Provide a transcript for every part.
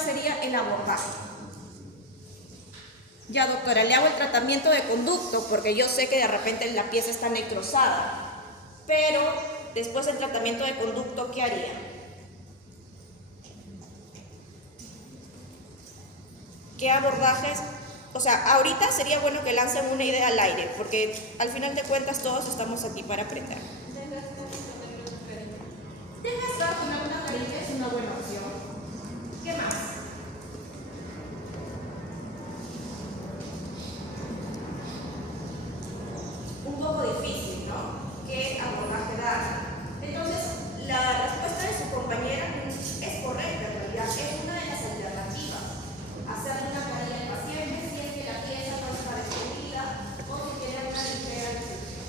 ¿cuál sería el abordaje? Ya, doctora, le hago el tratamiento de conducto porque yo sé que de repente la pieza está necrosada, pero después del tratamiento de conducto, ¿qué haría? ¿Qué abordajes? O sea, ahorita sería bueno que lancen una idea al aire, porque al final de cuentas todos estamos aquí para aprender. Desgastar con alguna carilla es una buena opción. ¿Qué más? Un poco difícil, ¿no? ¿Qué abordaje dar? Entonces, la respuesta de su compañera es correcta, en realidad es una de las alternativas. Hacerle una carilla al paciente si es que la pieza no está destruida o si tiene una ligera destrucción.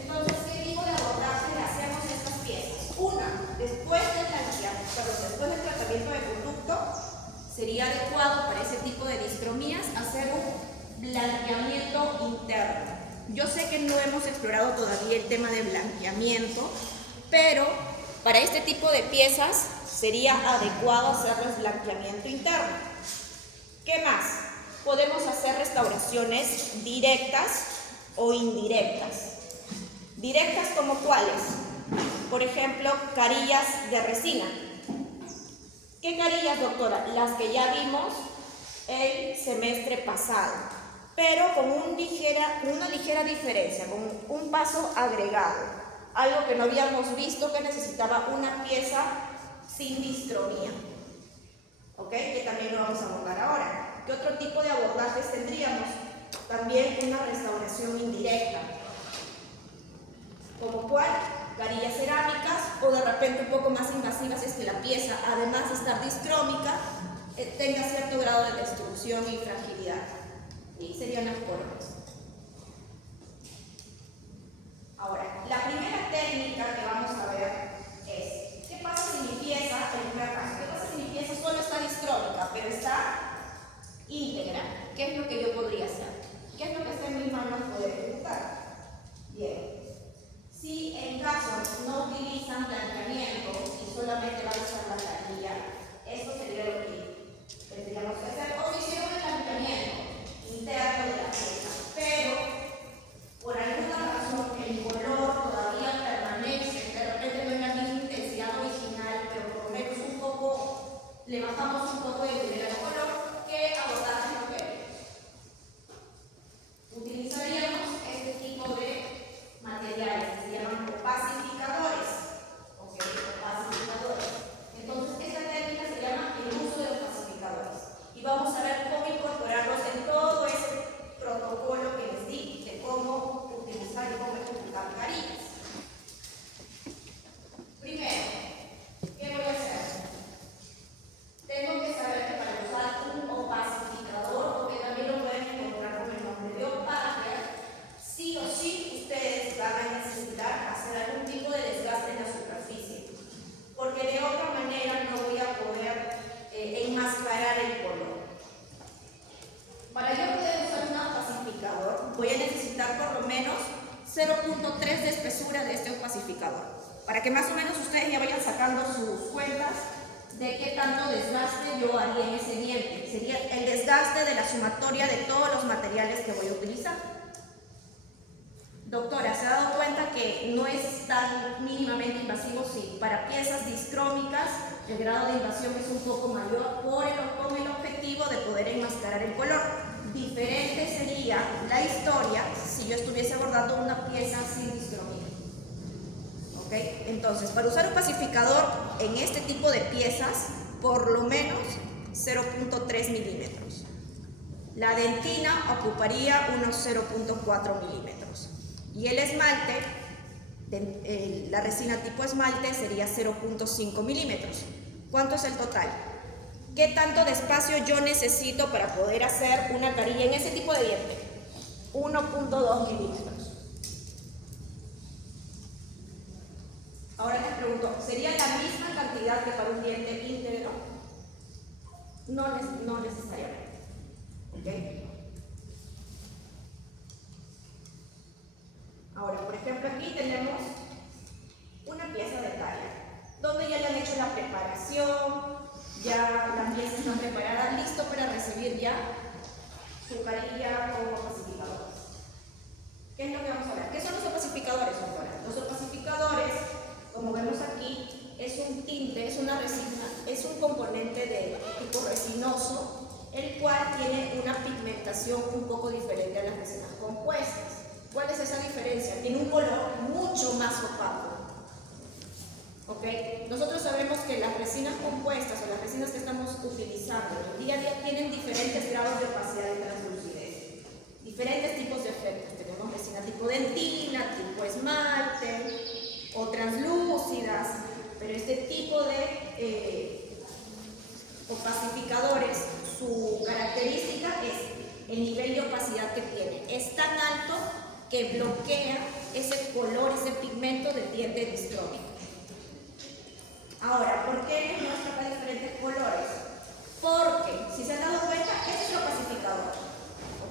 Entonces, ¿qué tipo de abordaje le hacemos a estas piezas? Una, después del tratamiento de conducto, sería adecuado para ese tipo de distromías hacer un blanqueamiento interno. Yo sé que no hemos explorado todavía el tema de blanqueamiento, pero para este tipo de piezas sería adecuado hacerles blanqueamiento interno. ¿Qué más? Podemos hacer restauraciones directas o indirectas. Directas como cuáles? Por ejemplo, carillas de resina. ¿Qué carillas, doctora? Las que ya vimos el semestre pasado, pero con una ligera diferencia, con un paso agregado, algo que no habíamos visto, que necesitaba una pieza sin distromía, ¿ok? Que también lo vamos a abordar ahora. ¿Qué otro tipo de abordajes tendríamos? También una restauración indirecta, ¿como cuál? Carillas cerámicas o de repente un poco más invasivas es que la pieza, además de estar distrómica, tenga cierto grado de destrucción y fragilidad. Y serían las coronas. Ahora, la primera técnica que vamos a ver es, ¿qué pasa si mi pieza, en primer caso, qué pasa si mi pieza solo está distrómica, pero está íntegra? ¿Qué es lo que yo podría hacer? ¿Qué es lo que está en mis manos poder ejecutar? Bien. Si en caso no utilizan blanqueamiento y solamente van a usar la carilla, esto sería lo que tendríamos que hacer. O si hicieron el blanqueamiento interno de la pieza, pero por alguna razón el color todavía permanece, de repente no es la misma intensidad original, pero por lo menos un poco, le bajamos un poco de nivel al color, ¿qué abordaje no queremos? Utilizaríamos este tipo de materiales que se llaman opacificadores. ¿Ok? Opacificadores. Entonces, esta técnica se llama el uso de opacificadores. Y vamos a ver cómo incorporarlos en todo ese protocolo que les di de cómo utilizar y cómo ejecutar carillas. Primero, ¿qué voy a hacer? Tengo que saber que para usar un opacificador, porque también lo pueden encontrar con el nombre de opaque, sí o sí ustedes van a necesitar hacer algún tipo de desgaste en la superficie, porque de otra manera no voy a poder enmascarar el color. Para yo poder usar un opacificador voy a necesitar por lo menos 0.3 de espesura de este opacificador, para que más o menos ustedes ya vayan sacando sus cuentas de qué tanto desgaste yo haría en ese diente. Sería el desgaste de la sumatoria de todos los materiales que voy a utilizar. Doctora, ¿se ha dado cuenta que no es tan mínimamente invasivo? Sí, para piezas distrómicas el grado de invasión es un poco mayor con el objetivo de poder enmascarar el color. Diferente sería la historia si yo estuviese abordando una pieza sin distromía. ¿Ok? Entonces, para usar un opacificador en este tipo de piezas, por lo menos 0.3 milímetros. La dentina ocuparía unos 0.4 milímetros. Y el esmalte, la resina tipo esmalte, sería 0.5 milímetros. ¿Cuánto es el total? ¿Qué tanto de espacio yo necesito para poder hacer una carilla en ese tipo de diente? 1.2 milímetros. Ahora les pregunto, ¿sería la misma cantidad que para un diente íntegro? No necesariamente. ¿Ok? Ahora, por ejemplo, aquí tenemos una pieza de talla, donde ya le han hecho la preparación, ya la pieza está reciben ya su carilla con opacificadores. ¿Qué es lo que vamos a ver? ¿Qué son los opacificadores, doctora? Los opacificadores, como vemos aquí, es un tinte, es una resina, es un componente de tipo resinoso, el cual tiene una pigmentación un poco diferente a las resinas compuestas. ¿Cuál es esa diferencia? Tiene un color mucho más opaco. ¿Okay? Nosotros sabemos que las resinas compuestas o las resinas que estamos utilizando en el día a día tienen diferentes grados de opacidad y translucidez, diferentes tipos de efectos. Tenemos resina tipo dentina, tipo esmalte o translúcidas, pero este tipo de opacificadores, su característica es el nivel de opacidad que tiene. Es tan alto que bloquea ese color, ese pigmento del diente distrómico. Ahora, ¿por qué nos muestra para diferentes colores? Porque, si se han dado cuenta, este es el opacificador.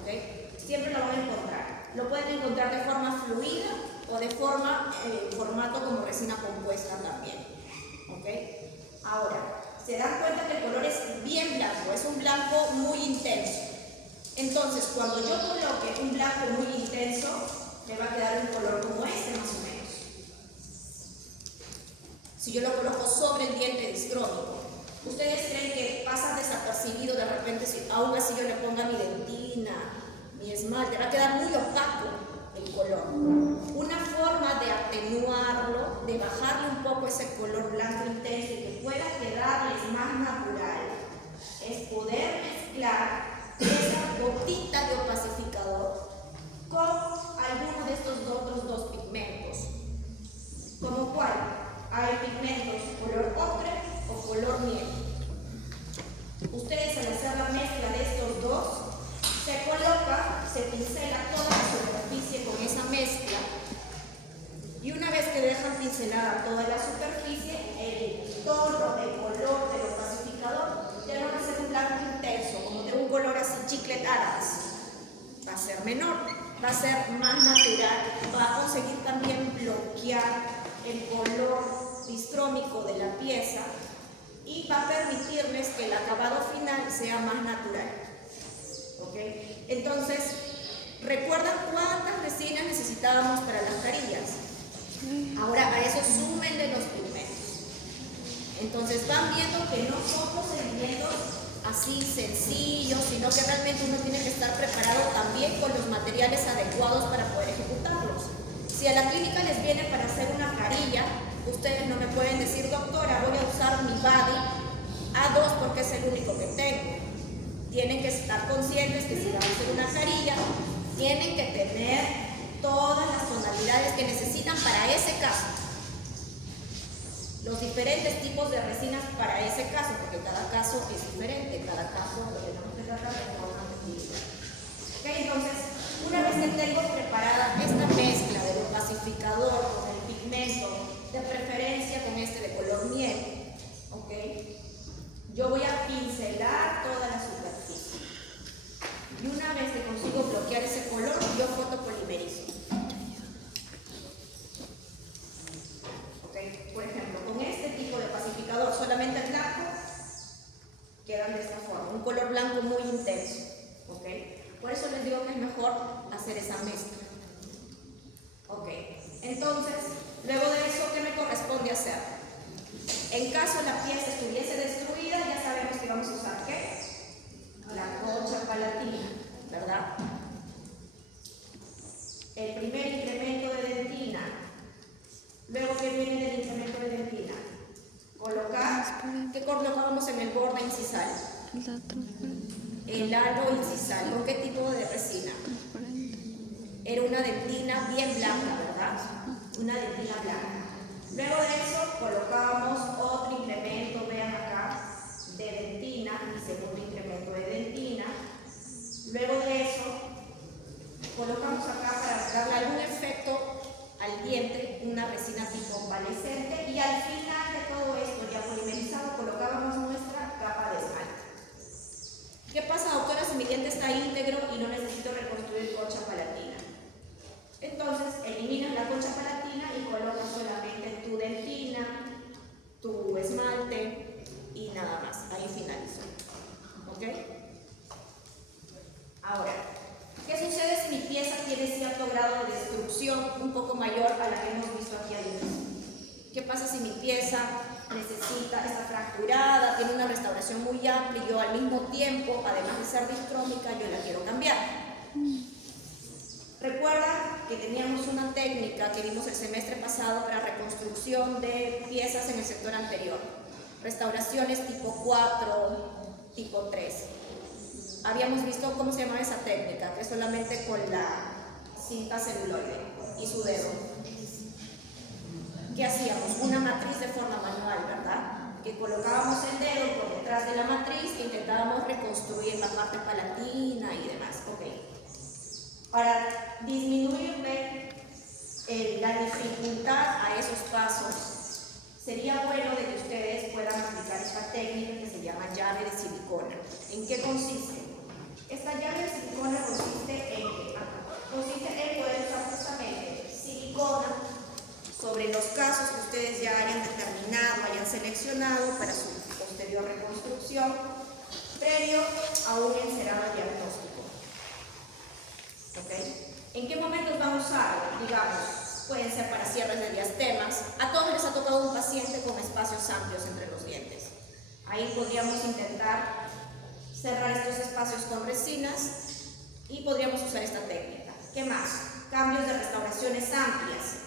¿Okay? Siempre lo van a encontrar. Lo pueden encontrar de forma fluida o de forma, formato como resina compuesta también. ¿Okay? Ahora, se dan cuenta que el color es bien blanco, es un blanco muy intenso. Entonces, cuando yo coloque un blanco muy intenso, me va a quedar un color como este más o menos. Si yo lo coloco sobre el diente distrómico, ¿ustedes creen que pasa desapercibido de repente si aún así yo le ponga mi dentina, mi esmalte? Va a quedar muy opaco el color. Una forma de atenuarlo, de bajarle un poco ese color blanco intenso y que pueda quedarles más natural, es poder mezclar esa gotita de opacificador con alguno de estos otros dos pigmentos. ¿Como cuál? Hay pigmentos color ocre o color miel. Ustedes, al hacer la mezcla de estos dos, se coloca, se pincela toda la superficie con esa mezcla, y una vez que dejan pincelada toda la superficie, el tono, el color del opacificador ya no va a ser un blanco intenso, como de un color así chiclet Adams. Va a ser menor, va a ser más natural, va a conseguir también bloquear el color distrómico de la pieza y va a permitirles que el acabado final sea más natural. ¿Okay? Entonces, ¿recuerdan cuántas resinas necesitábamos para las carillas? Ahora a eso súmenle los pigmentos. Entonces van viendo que no son procedimientos así sencillos, sino que realmente uno tiene que estar preparado también con los materiales adecuados para poder ejecutarlos. Si a la clínica les viene para hacer una carilla, ustedes no me pueden decir, doctora, voy a usar mi body A2 porque es el único que tengo. Tienen que estar conscientes que si van a hacer una carilla, tienen que tener todas las tonalidades que necesitan para ese caso. Los diferentes tipos de resinas para ese caso, porque cada caso es diferente, cada caso lo tenemos que tratar de forma distinta. ¿Okay? Entonces, una vez que tengo preparada esta mezcla del opacificador con el pigmento, de preferencia con este de color miel, ¿okay? Yo voy a pincelar toda la superficie. Y una vez que consigo bloquear ese color, yo fotopolimerizo. ¿Okay? Por ejemplo, con este tipo de opacificador solamente el blanco, quedan de esta forma, un color blanco muy intenso. ¿Okay? Por eso les digo que es mejor hacer esa mezcla. Ok, entonces, luego de eso, ¿qué me corresponde hacer? En caso la pieza estuviese destruida, ya sabemos que vamos a usar ¿qué? La concha palatina, ¿verdad? El primer incremento de dentina. Luego, ¿qué viene del incremento de dentina? Colocar, ¿qué colocábamos en el borde incisal? El halo incisal. ¿Con qué tipo de resina? Era una dentina bien blanca, ¿verdad? Una dentina blanca. Luego de eso colocábamos otro incremento, vean acá, de dentina, y segundo incremento de dentina. Luego de eso colocamos acá para darle algún efecto al diente, una resina tipo opalescente, y al final de todo esto ya polimerizado colocábamos nuestra capa de esmalte. ¿Qué pasa, doctora, si mi diente está íntegro y no necesito reconstruir concha palatina? Entonces eliminas la concha palatina y colocas solamente tu dentina, tu esmalte y nada más. Ahí finalizó. ¿Ok? mayor a la que hemos visto aquí al inicio. ¿Qué pasa si mi pieza está fracturada, tiene una restauración muy amplia y yo al mismo tiempo, además de ser distrómica, yo la quiero cambiar? Recuerda que teníamos una técnica que vimos el semestre pasado para reconstrucción de piezas en el sector anterior. Restauraciones tipo 4, tipo 3. Habíamos visto cómo se llama esa técnica, que es solamente con la cinta celuloide y su dedo. ¿Qué hacíamos? Una matriz de forma manual, ¿verdad? Que colocábamos el dedo por detrás de la matriz e intentábamos reconstruir la parte palatina y demás. Ok. Para disminuirle la dificultad a esos pasos, sería bueno de que ustedes puedan aplicar esta técnica que se llama llave de silicona. ¿En qué consiste? Esta llave de silicona consiste en poder usar justamente silicona sobre los casos que ustedes ya hayan determinado, hayan seleccionado para su posterior reconstrucción, previo a un encerado diagnóstico. ¿Okay? ¿En qué momentos van a usarlo? Digamos, pueden ser para cierres de diastemas. A todos les ha tocado un paciente con espacios amplios entre los dientes. Ahí podríamos intentar cerrar estos espacios con resinas y podríamos usar esta técnica. ¿Qué más? Cambios de restauraciones amplias.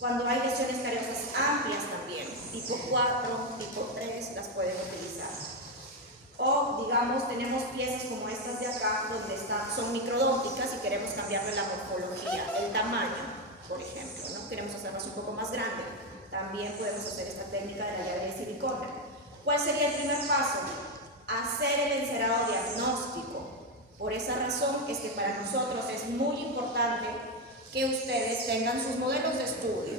Cuando hay lesiones cariosas amplias también, tipo 4, tipo 3, las pueden utilizar. O, digamos, tenemos piezas como estas de acá, donde son microdónticas y queremos cambiarle la morfología, el tamaño, por ejemplo, ¿no? Queremos hacerlas un poco más grande. También podemos hacer esta técnica de la llave de silicona. ¿Cuál sería el primer paso? Hacer el encerado diagnóstico. Por esa razón es que para nosotros es muy importante que ustedes tengan sus modelos de estudio,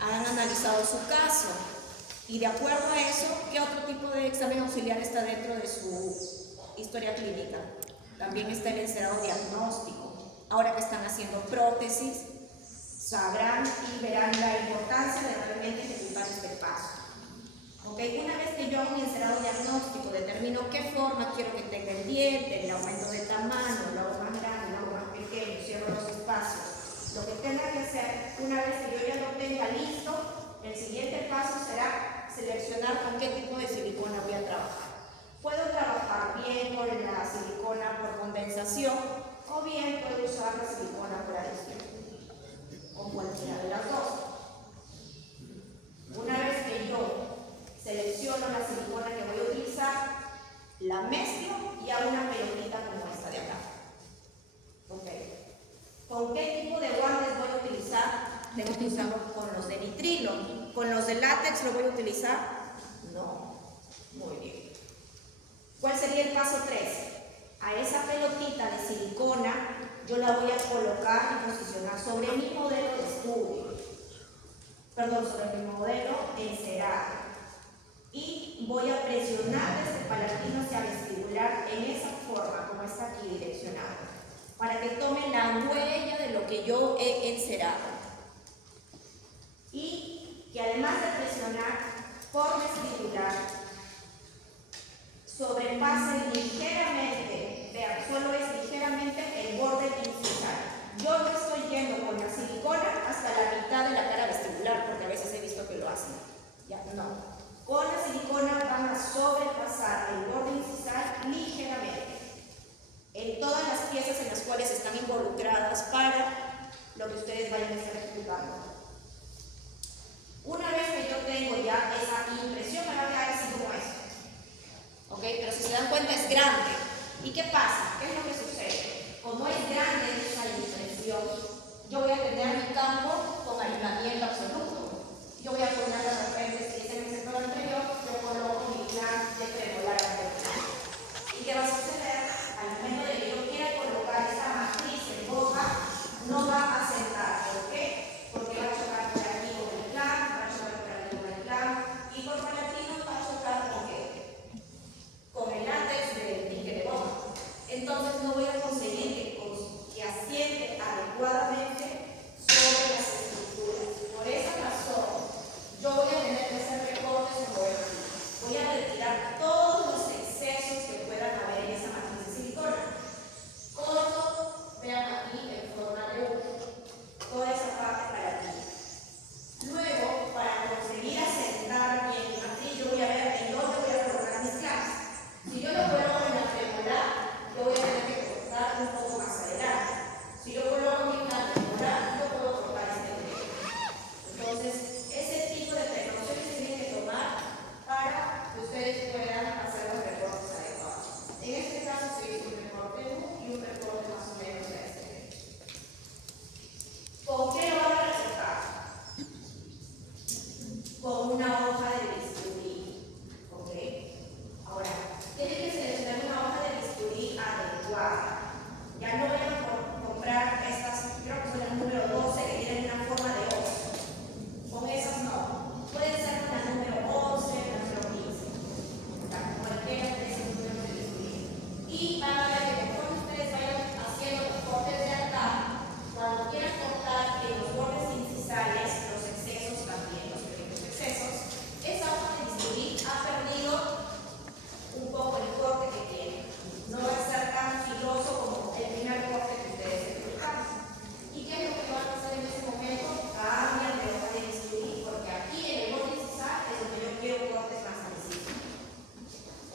hayan analizado su caso, y de acuerdo a eso, ¿qué otro tipo de examen auxiliar está dentro de su historia clínica? También está el encerado diagnóstico. Ahora que están haciendo prótesis, sabrán y verán la importancia de realmente ejecutar este paso. ¿Okay? Una vez que yo hago un encerado diagnóstico, determino qué forma quiero que tenga el diente, el aumento de tamaño, lo hago más grande, lo hago más pequeño, cierro los espacios. Lo que tenga que hacer, una vez que yo ya lo tenga listo, el siguiente paso será seleccionar con qué tipo de silicona voy a trabajar. Puedo trabajar bien con la silicona por condensación o bien puedo usar la silicona por adhesión, o cualquiera de las dos. Una vez que yo selecciono la silicona que voy a utilizar, la mezclo y hago una pelotita como esta de acá. Okay. ¿Con qué tipo de guantes voy a utilizar? Tengo que usarlo con los de nitrilo. ¿Con los de látex lo voy a utilizar? No. Muy bien. ¿Cuál sería el paso 3? A esa pelotita de silicona yo la voy a colocar y posicionar sobre mi modelo de estudio. Perdón, sobre mi modelo encerado. Y voy a presionar desde el palatino hacia vestibular en esa forma, como está aquí direccionado, para que tome la huella de lo que yo he encerado. Y que además de presionar por vestibular, sobrepase ligeramente, vean, solo es ligeramente el borde incisal. Yo no estoy yendo con la silicona hasta la mitad de la cara vestibular, porque a veces he visto que lo hacen. Ya, no. Con la silicona van a sobrepasar el borde incisal ligeramente en todas las piezas en las cuales están involucradas para lo que ustedes vayan a estar ejecutando. Una vez que yo tengo ya esa impresión, me va a quedar así como esto. ¿Ok? Pero si se dan cuenta es grande. ¿Y qué pasa? ¿Qué es lo que sucede? Como es grande esa impresión, yo voy a tener mi campo con aislamiento absoluto. Yo voy a poner las referencias, si es en el sector anterior, yo coloco mi plan de premolar anterior. ¿Y qué va a suceder? Al momento de que yo quiera colocar esta matriz en boca, no va a sentar. ¿Por qué? Porque va a chocar por aquí con el plan, va a chocar por aquí con una hoja de bisturí. ¿Ok? Ahora, tienen que seleccionar una hoja de bisturí adecuada. Ya no vayan a comprar estas, creo que son el número 12, que tienen una forma de oso. Con esas no. Pueden ser la número 11, la número 15. Cualquiera de esos números de bisturí. Y van a ver que conforme ustedes vayan haciendo los cortes de acá, cuando quieran cortar en los bordes incisales, los excesos también, los pequeños excesos, esa hoja de bisturí ha perdido un poco el corte que tiene. No va a estar tan filoso como el primer corte que ustedes ejecutaron. ¿Y qué es lo que van a hacer en ese momento? Cambian de hoja de bisturí, porque aquí en el borde incisal es donde yo quiero cortes más precisos.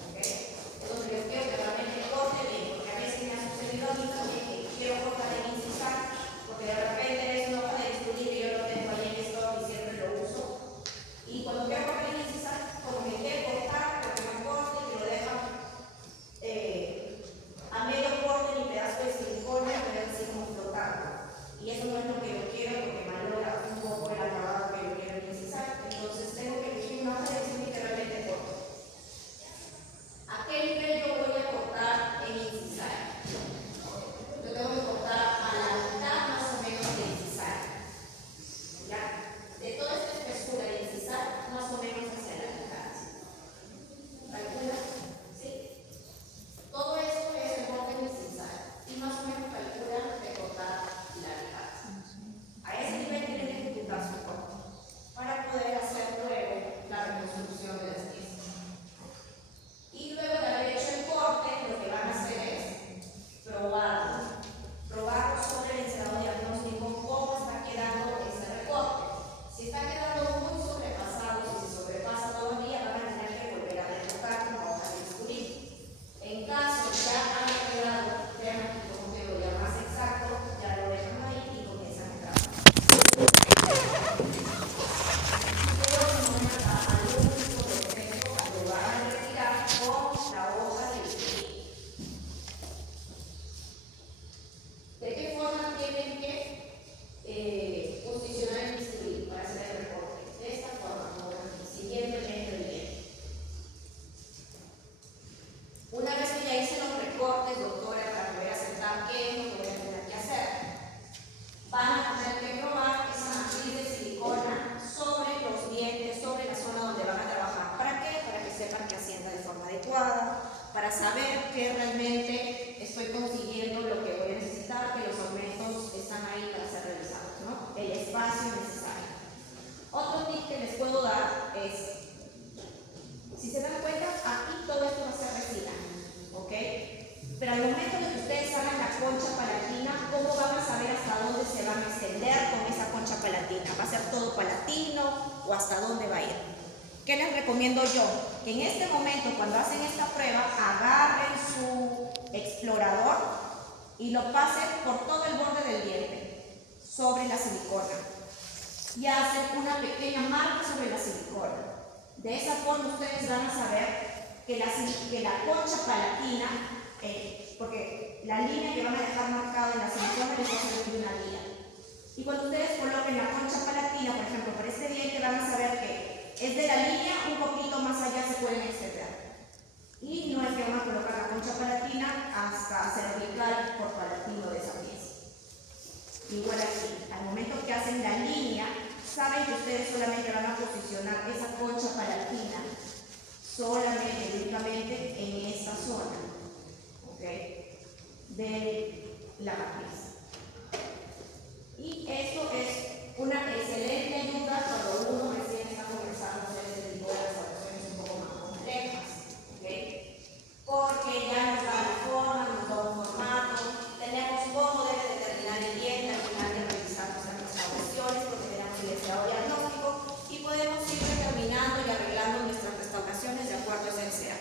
¿Ok? Es donde yo quiero que realmente corte bien, porque a veces me ha sucedido a mí también que quiero cortar el incisal, porque de repente es una hoja de bisturí que yo lo tengo ahí en stock y siempre lo uso. Y cuando quiero cortar el incisal, como me quiero cortar, porque me corte y lo dejan a medio corte mi pedazo de silicona, pero así como flotando. Y eso no es lo que yo quiero, porque valora un poco el acabado que yo quiero incisar. Entonces tengo que elegir una hoja de bisturí que realmente corte. ¿A qué nivel yo voy a cortar el incisal? Yo tengo que cortar a la mitad más o menos del incisal. ¿Ya? De toda esta espesura del incisal, más o menos hacia la mitad. ¿Calcula? ¿Sí? Todo esto es el borde incisal. Y más o menos calcula de cortar la mitad. A ese nivel tienen que ejecutar su corte para poder hacer luego la reconstrucción de las piezas. Y luego de haber hecho el corte, lo que van a hacer es probarlo. Probarlo sobre el encerado diagnóstico cómo está quedando ese recorte. Si está quedando muy sobrepasado, si se sobrepasa todavía, van a tener que volver a retocar con hoja de bisturí. En caso ya haya quedado, vean aquí como quedó ya más exacto, ya lo dejan ahí y comienzan a trabajar. Pero no van al único defecto, lo van a retirar con la hoja de bisturí. ¿De qué forma tienen que posicionar el bisturí para hacer el recorte? De esta forma, como siguiendo el medio bien. Una vez que ya hice los recortes, doctora, para poder aceptar qué es lo que voy a tener que hacer, van a tener que probar esa matriz de silicona sobre los dientes, sobre la zona donde van a trabajar. ¿Para qué? Para que sepan que ascienda de forma adecuada, para saber que realmente estoy consiguiendo lo que voy a necesitar, que los aumentos están ahí para ser realizados, ¿no? El espacio necesario. Otro tip que les puedo dar es, si se dan cuenta, aquí todo esto va a ser resina, ¿ok? Pero al momento de que ustedes hagan la concha palatina, ¿cómo van a saber hasta dónde se van a extender con esa concha palatina? ¿Va a ser todo palatino o hasta dónde va a ir? ¿Qué les recomiendo yo? Que en este momento, cuando hacen esta prueba, agarren su explorador y lo pasen por todo el borde del diente, sobre la silicona. Y hacen una pequeña marca sobre la silicona. De esa forma ustedes van a saber que la concha palatina, porque la línea que van a dejar marcada en la silicona les va a servir una guía. Y cuando ustedes coloquen la concha palatina, por ejemplo, por este diente, van a saber que es de la línea, un poquito más allá se pueden extender. Y no es que van a colocar la concha palatina hasta cervical por palatino de esa pieza. Igual aquí, al momento que hacen la línea, saben que ustedes solamente van a posicionar esa concha palatina solamente, únicamente en esta zona, ¿ok? De la matriz. Y eso es una excelente ayuda cuando uno recién está comenzando a hacer este tipo de restauraciones un poco más complejas, ¿ok? Porque ya nos da la forma, nos da un formato, tenemos cómo debe determinar el diente al final de realizar nuestras restauraciones, porque tenemos el estado diagnóstico y podemos ir determinando y arreglando nuestras restauraciones de acuerdo a ese SEA.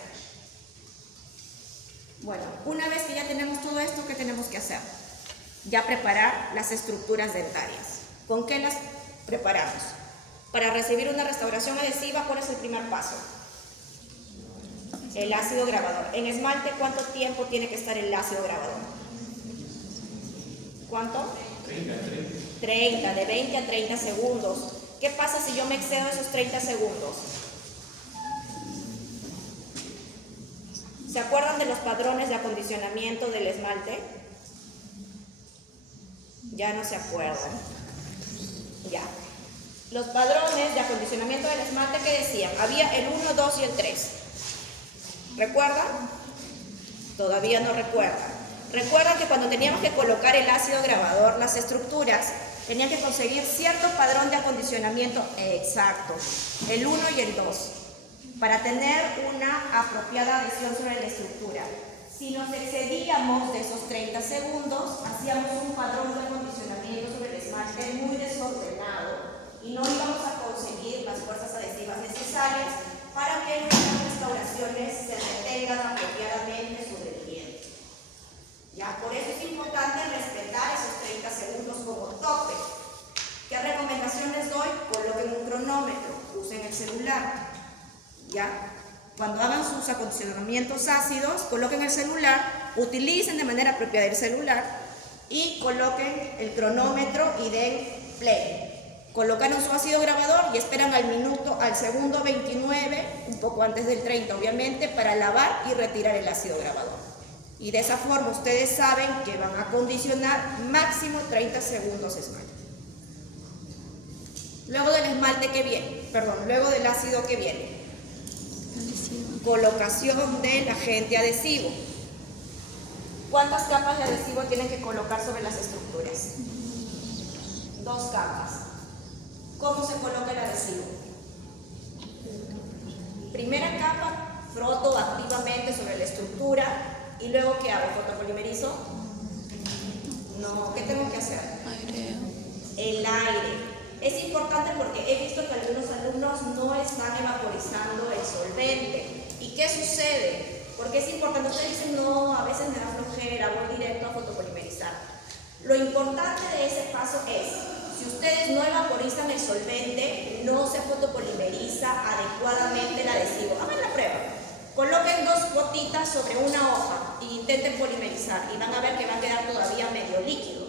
Bueno, una vez que ya tenemos todo esto, ¿qué tenemos que hacer? Ya preparar las estructuras dentarias. ¿Con qué las preparamos? Para recibir una restauración adhesiva, ¿cuál es el primer paso? El ácido grabador. En esmalte, ¿cuánto tiempo tiene que estar el ácido grabador? ¿Cuánto? 30, de 20 a 30 segundos. ¿Qué pasa si yo me excedo esos 30 segundos? ¿Se acuerdan de los patrones de acondicionamiento del esmalte? Ya no se acuerdan. Ya. Los padrones de acondicionamiento del esmalte, ¿qué decían? Había el 1, 2 y el 3. ¿Recuerdan? Todavía no recuerdan. Recuerdan que cuando teníamos que colocar el ácido grabador, las estructuras tenían que conseguir cierto padrón de acondicionamiento exacto, el 1 y el 2, para tener una apropiada adhesión sobre la estructura. Si nos excedíamos de esos 30 segundos, hacíamos un padrón de acondicionamiento sobre el esmalte muy desordenado y no íbamos a conseguir las fuerzas adhesivas necesarias para que nuestras restauraciones se retengan apropiadamente sobre el diente. Ya, por eso es importante respetar esos 30 segundos como tope. ¿Qué recomendación les doy? Coloquen un cronómetro, usen el celular. ¿Ya? Cuando hagan sus acondicionamientos ácidos, coloquen el celular, utilicen de manera apropiada el celular y coloquen el cronómetro y den play. Colocaron su ácido grabador y esperan al segundo 29, un poco antes del 30 obviamente, para lavar y retirar el ácido grabador. Y de esa forma ustedes saben que van a acondicionar máximo 30 segundos esmalte. Luego del esmalte que viene, luego del ácido que viene. Colocación del agente adhesivo. ¿Cuántas capas de adhesivo tienen que colocar sobre las estructuras? 2 capas. ¿Cómo se coloca el adhesivo? Primera capa, froto activamente sobre la estructura y luego ¿qué hago? ¿Fotopolimerizo? No, ¿qué tengo que hacer? El aire. Es importante porque he visto que algunos alumnos no están evaporizando el solvente. ¿Y qué sucede? Porque es importante, ustedes dicen, no, a veces me da flojera, voy directo a fotopolimerizar. Lo importante de ese paso es, si ustedes no evaporizan el solvente, no se fotopolimeriza adecuadamente el adhesivo. Hagan la prueba. Coloquen 2 gotitas sobre una hoja e intenten polimerizar y van a ver que va a quedar todavía medio líquido.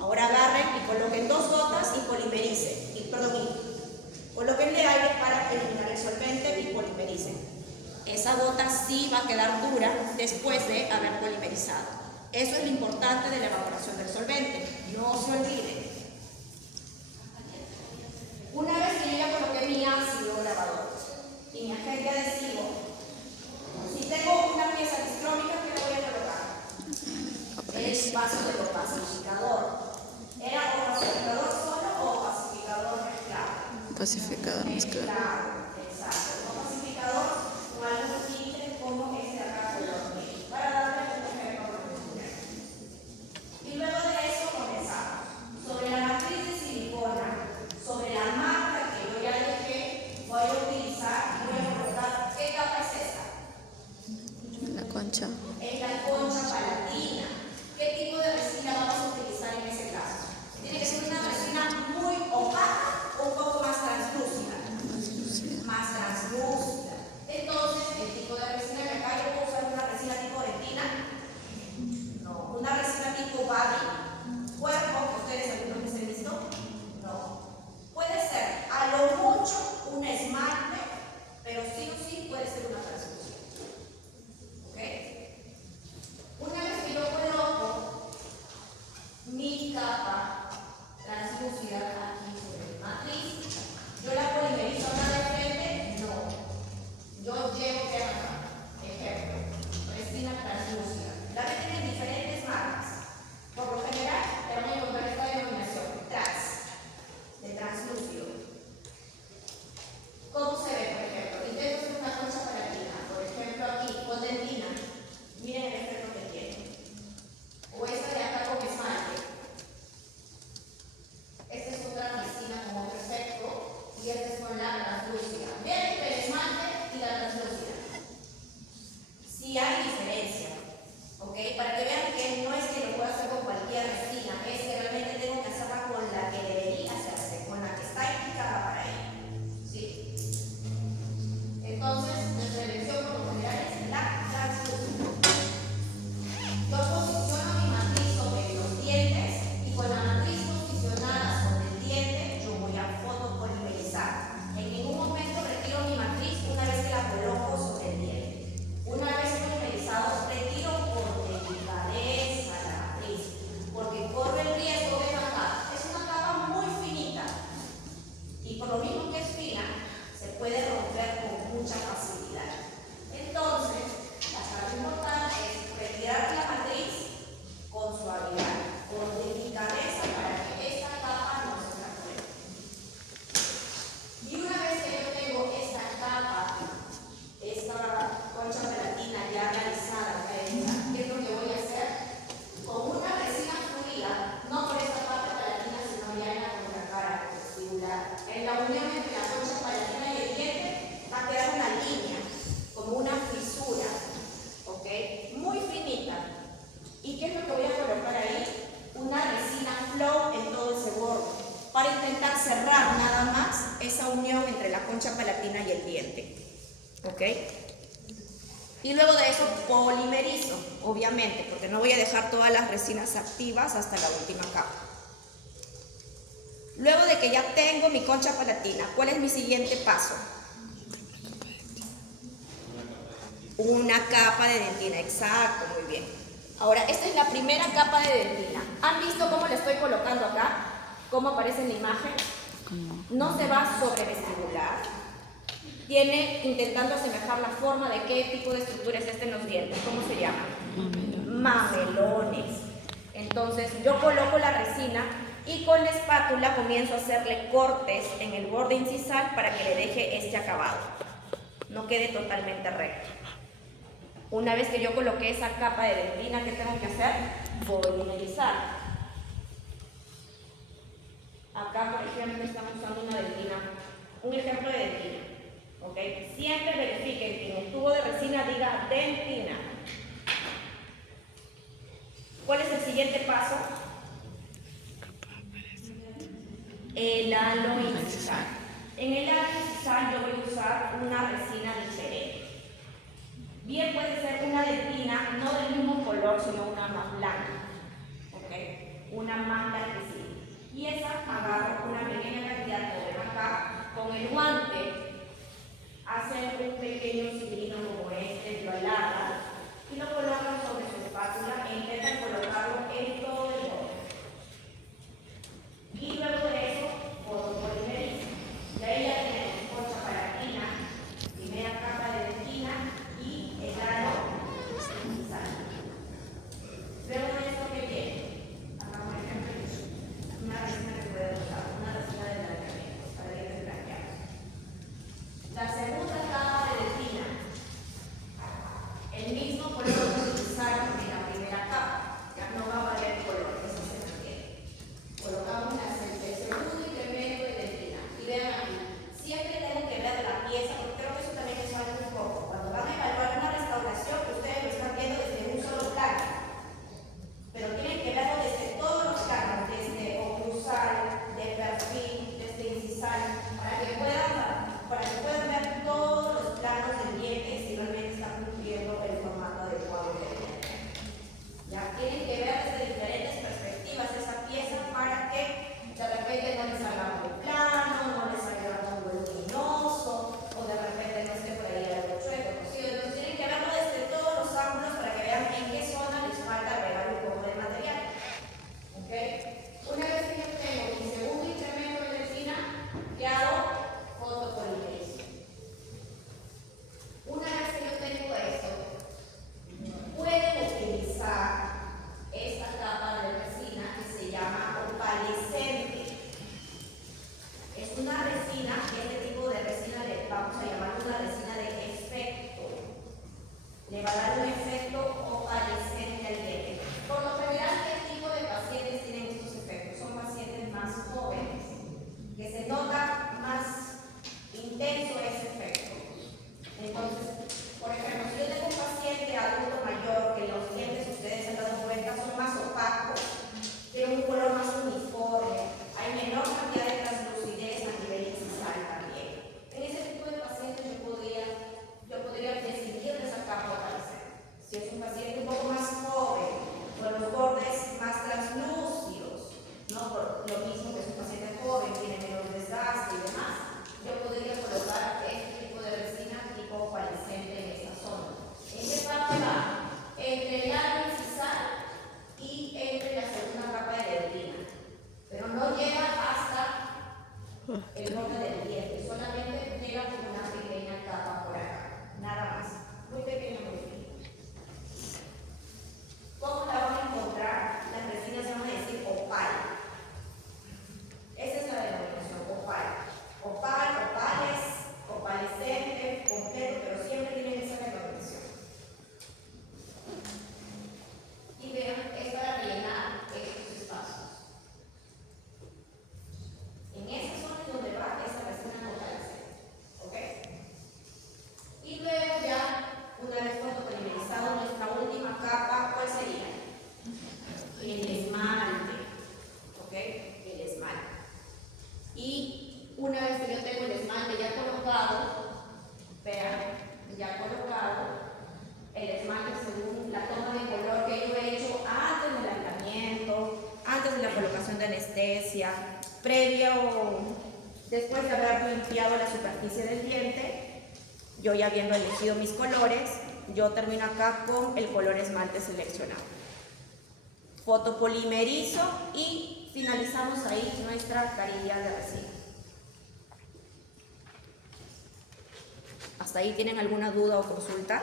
Ahora agarren y coloquen 2 gotas y polimericen. Colóquenle aire para eliminar el solvente y polimericen. Esa gota sí va a quedar dura después de haber polimerizado. Eso es lo importante de la evaporación del solvente. No se olviden. Una vez que yo ya coloqué mi ácido grabador y mi agente adhesivo, si tengo una pieza distrómica, ¿qué le voy a colocar? El vaso del opacificador. ¿Era opacificador solo o opacificador mezclado? Opacificador mezclado. Exacto. Opacificador con algunos tintes como este acá color negro, para darle un efecto profesional. Y luego de eso comenzamos. Sobre la matriz de silicona, sobre la marca que yo ya dejé, voy a utilizar y voy a colocar. ¿Qué capa es esta? La concha. Es la concha palatina. ¿Qué tipo de resina vamos a utilizar en ese caso? Tiene que ser una resina muy opaca o un poco más translúcida. Más translúcida. Entonces, el tipo de resina que acá yo puedo usar una resina tipo retina. No. Una resina tipo body. Cuerpo, que ustedes algunos les han visto. No. Puede ser a lo mucho un esmalte, pero sí o sí puede ser una translúcida. ¿Ok? palatina y el diente. ¿Ok? Y luego de eso polimerizo, obviamente, porque no voy a dejar todas las resinas activas hasta la última capa. Luego de que ya tengo mi concha palatina, ¿cuál es mi siguiente paso? Una capa de dentina, exacto, muy bien. Ahora, esta es la primera capa de dentina. ¿Han visto cómo la estoy colocando acá? ¿Cómo aparece en la imagen? No se va sobre vestibular. Tiene intentando asemejar la forma de qué tipo de estructura es en los dientes. ¿Cómo se llama? Mamelones. Entonces, yo coloco la resina y con la espátula comienzo a hacerle cortes en el borde incisal para que le deje este acabado. No quede totalmente recto. Una vez que yo coloqué esa capa de dentina, ¿qué tengo que hacer? Polimerizar. Acá, por ejemplo, estamos usando una dentina, un ejemplo de dentina. ¿Ok? Siempre verifiquen que en el tubo de resina diga dentina. ¿Cuál es el siguiente paso? El halo incisal. En el halo incisal yo voy a usar una resina diferente. Bien puede ser una dentina, no del mismo color, sino una más blanca. ¿Ok? Una más blanquecina. Y esa agarro una pequeña cantidad, como ven acá, con el guante, hacen un pequeño cilindro como este, lo alargan y lo colocan sobre su espátula e intentan colocarlo en todo el borde. Y luego de eso, fotopolimerizan. Y ahí ya tenemos concha palatina, primera capa de dentina y el halo incisal. Luego de esto, ¿qué tiene? Acá, por ejemplo, una resina que puede usar, una resina de blanqueamiento para dientes blanqueados. limpiado la superficie del diente, yo ya habiendo elegido mis colores, yo termino acá con el color esmalte seleccionado. Fotopolimerizo y finalizamos ahí nuestra carilla de resina. ¿Hasta ahí tienen alguna duda o consulta?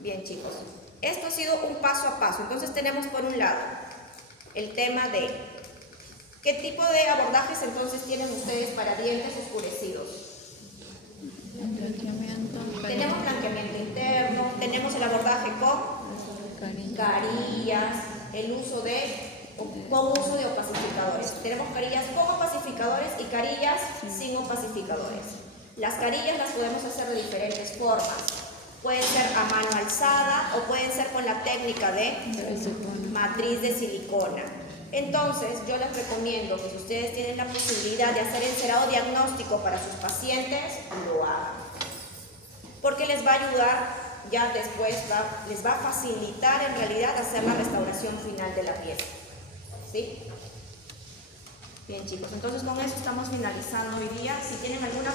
Bien, chicos, esto ha sido un paso a paso. Entonces tenemos por un lado el tema de qué tipo de abordajes entonces tienen ustedes para dientes oscurecidos. Tenemos blanqueamiento interno, tenemos el abordaje con carillas, el uso con uso de opacificadores. Tenemos carillas con opacificadores y carillas sin opacificadores. Las carillas las podemos hacer de diferentes formas. Pueden ser a mano alzada o pueden ser con la técnica de matriz de silicona. Entonces, yo les recomiendo que si ustedes tienen la posibilidad de hacer encerado diagnóstico para sus pacientes, lo hagan. Porque les va a ayudar, ya después les va a facilitar en realidad hacer la restauración final de la pieza. ¿Sí? Bien, chicos, entonces con eso estamos finalizando hoy día. Si tienen alguna